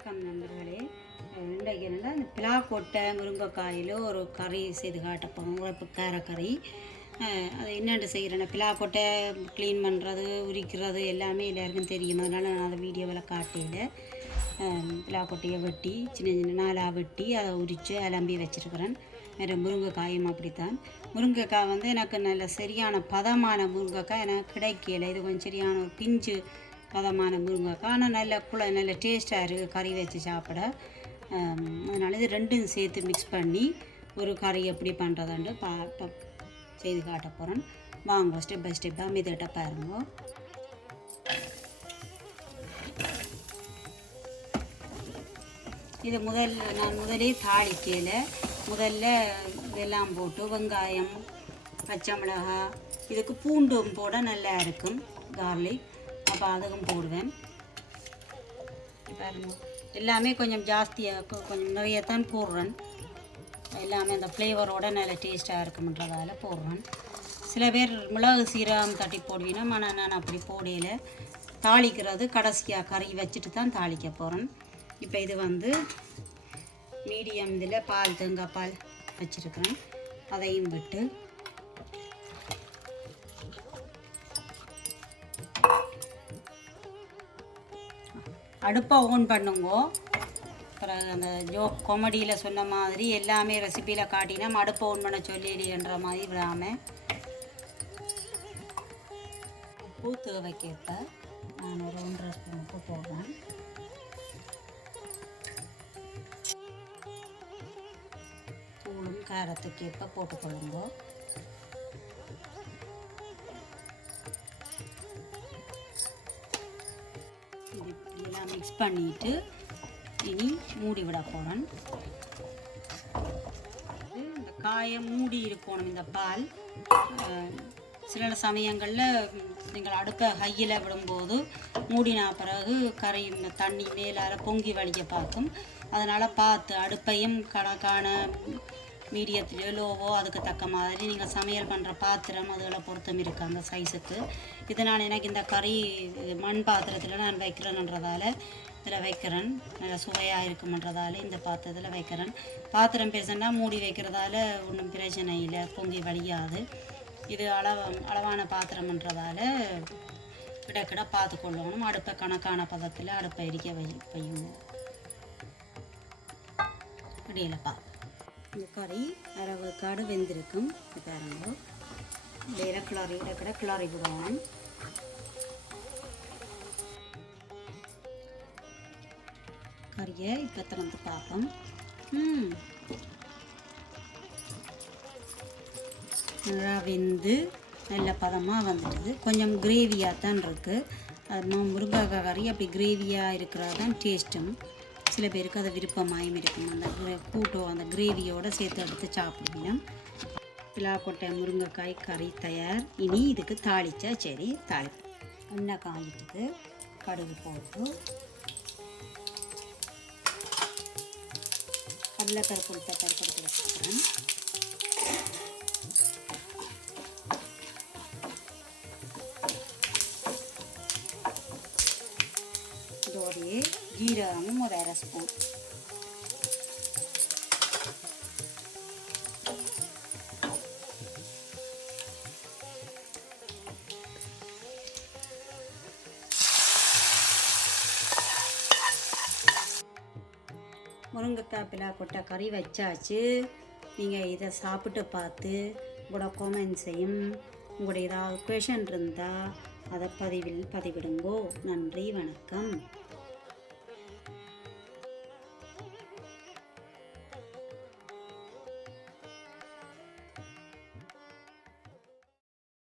வணக்கம் நண்பர்களே. இன்றைக்கு என்னென்னா இந்த பிலாக்கொட்டை முருங்கைக்காயில் ஒரு கறி செய்து காட்டப்போம். இப்போ காரக்கறி அது என்னென்று செய்கிறேன்னா, பிலாக்கொட்டை க்ளீன் பண்ணுறது உரிக்கிறது எல்லாமே எல்லாருக்கும் தெரியும். அதனால் நான் அதை வீடியோவில் காட்டையில் பிலாக்கொட்டையை வெட்டி சின்ன சின்ன நாளாக வெட்டி அதை உரித்து அலம்பி வச்சுருக்கிறேன். வேறு முருங்கைக்காயும் அப்படித்தான். முருங்கைக்காய் எனக்கு நல்ல சரியான பதமான முருங்கைக்காய் எனக்கு கிடைக்கல. இது கொஞ்சம் சரியான ஒரு பிஞ்சு பதமான முருங்கைக்காய், ஆனால் நல்ல டேஸ்ட்டாக இருக்குது கறி வச்சு சாப்பிட. அதனால் இது ரெண்டும் சேர்த்து மிக்ஸ் பண்ணி ஒரு கறி எப்படி பண்ணுறதுன்ட்டு செய்து காட்ட போகிறேன். வாங்க ஸ்டெப் பை ஸ்டெப்பாக மிதட்ட பாருங்க. இது நான் முதலே தாளிக்கையில் முதல்ல இதெல்லாம் போட்டு வெங்காயம், பச்சை மிளகாய், இதுக்கு பூண்டும் போட நல்லா இருக்கும், கார்லிக். அப்போ அதுவும் போடுவேன். பாருங்க, எல்லாமே கொஞ்சம் ஜாஸ்தியாக கொஞ்சம் நிறையத்தான் போடுறேன். எல்லாமே அந்த ஃப்ளேவரோட நல்ல டேஸ்ட்டாக இருக்குன்றதால போடுறேன். சில பேர் மிளகு சீரகம் தட்டி போடுவீங்கன்னா, ஆனால் நான் அப்படி போடையில் தாளிக்கிறது கடைசியாக கறி வச்சுட்டு தான் தாளிக்க போகிறேன். இப்போ இது மீடியம் இதில் தேங்காய் பால் வச்சுருக்கிறேன். அதையும் விட்டு அடுப்பை ஓன் பண்ணுங்க. அப்புறம் அந்த காமெடியில் சொன்ன மாதிரி எல்லாமே ரெசிப்பியில் காட்டினா அடுப்பை ஓன் பண்ண சொல்லிடுன்ற மாதிரி விடாமல் உப்பு தேவைக்கேற்ப நான் ஒரு 1.5 ஸ்பூன் உப்பு போடுறேன். தூளும் காரத்துக்கேற்ப போட்டுக்கொள்ளுங்க. இதெல்லாம் மிக்ஸ் பண்ணிட்டு இனி மூடி விட போகிறேன். இந்த காயை மூடி இருக்கணும். இந்த பால் சில சமயங்களில் நீங்கள் அடுப்பை ஹையில் விடும்போது மூடினா பிறகு கறி தண்ணி மேலால் பொங்கி வலிக்க பார்க்கும். அதனால் பார்த்து அடுப்பையும் கணக்கான மீடியத்திலையோ லோவோ அதுக்கு தக்க மாதிரி நீங்கள் சமையல் பண்ணுற பாத்திரம் அதுகளை பொருத்தம் இருக்குது அந்த சைஸுக்கு. இது எனக்கு இந்த கறி மண் பாத்திரத்தில் நான் வைக்கிறேன்ன்றதால இதில் வைக்கிறேன். நல்ல சுவையாக இருக்குமன்றதால இந்த பாத்திரத்தில் வைக்கிறேன். பாத்திரம் பேசுனா மூடி வைக்கிறதால ஒன்றும் பிரச்சனை இல்லை, பொங்கி வலியாது. இது அளவான பாத்திரம்ன்றதால கிடக்கிட பார்த்து கொள்ளணும். அடுப்பை கணக்கான பதத்தில் அடுப்பை எரிக்க வையுங்க. இடையிலப்பா இந்த கறி அரைக்காடு வெந்திருக்கும். பாருங்க, இடையில கிளறி விடுவோம். கறியை இப்போ திறந்து பார்ப்போம். நல்லா வெந்து நல்ல பதமாக வந்துடுது. கொஞ்சம் கிரேவியாக தான் இருக்குது. அது முருங்கைக்காய் கறி அப்படி கிரேவியாக இருக்கிறது தான் டேஸ்ட்டும். சில பேருக்கு அது விருப்பமாயும் இருக்கும். அந்த அந்த கிரேவியோடு சேர்த்து எடுத்து சாப்பிடுவீங்க. பிலாக்கொட்டை முருங்கைக்காய் கறி தயார். இனி இதுக்கு தாளித்தா சரி. எண்ணெய் காஞ்சிட்டு கடுகு போட்டு கடலைப்பருப்பு பருப்பு வச்சுக்கிறேன். இதோடையே ஜீரகமும் ஒரு 1/2 ஸ்பூன், முருங்கைக்காய் பிலாக்கொட்டை கறி வச்சாச்சு. நீங்கள் இதை சாப்பிட்டு பார்த்து உங்களோட கமெண்ட்ஸையும் உங்களுடைய ஏதாவது கொஷன் இருந்தால் அதை பதிவிடுங்கோ. நன்றி, வணக்கம்.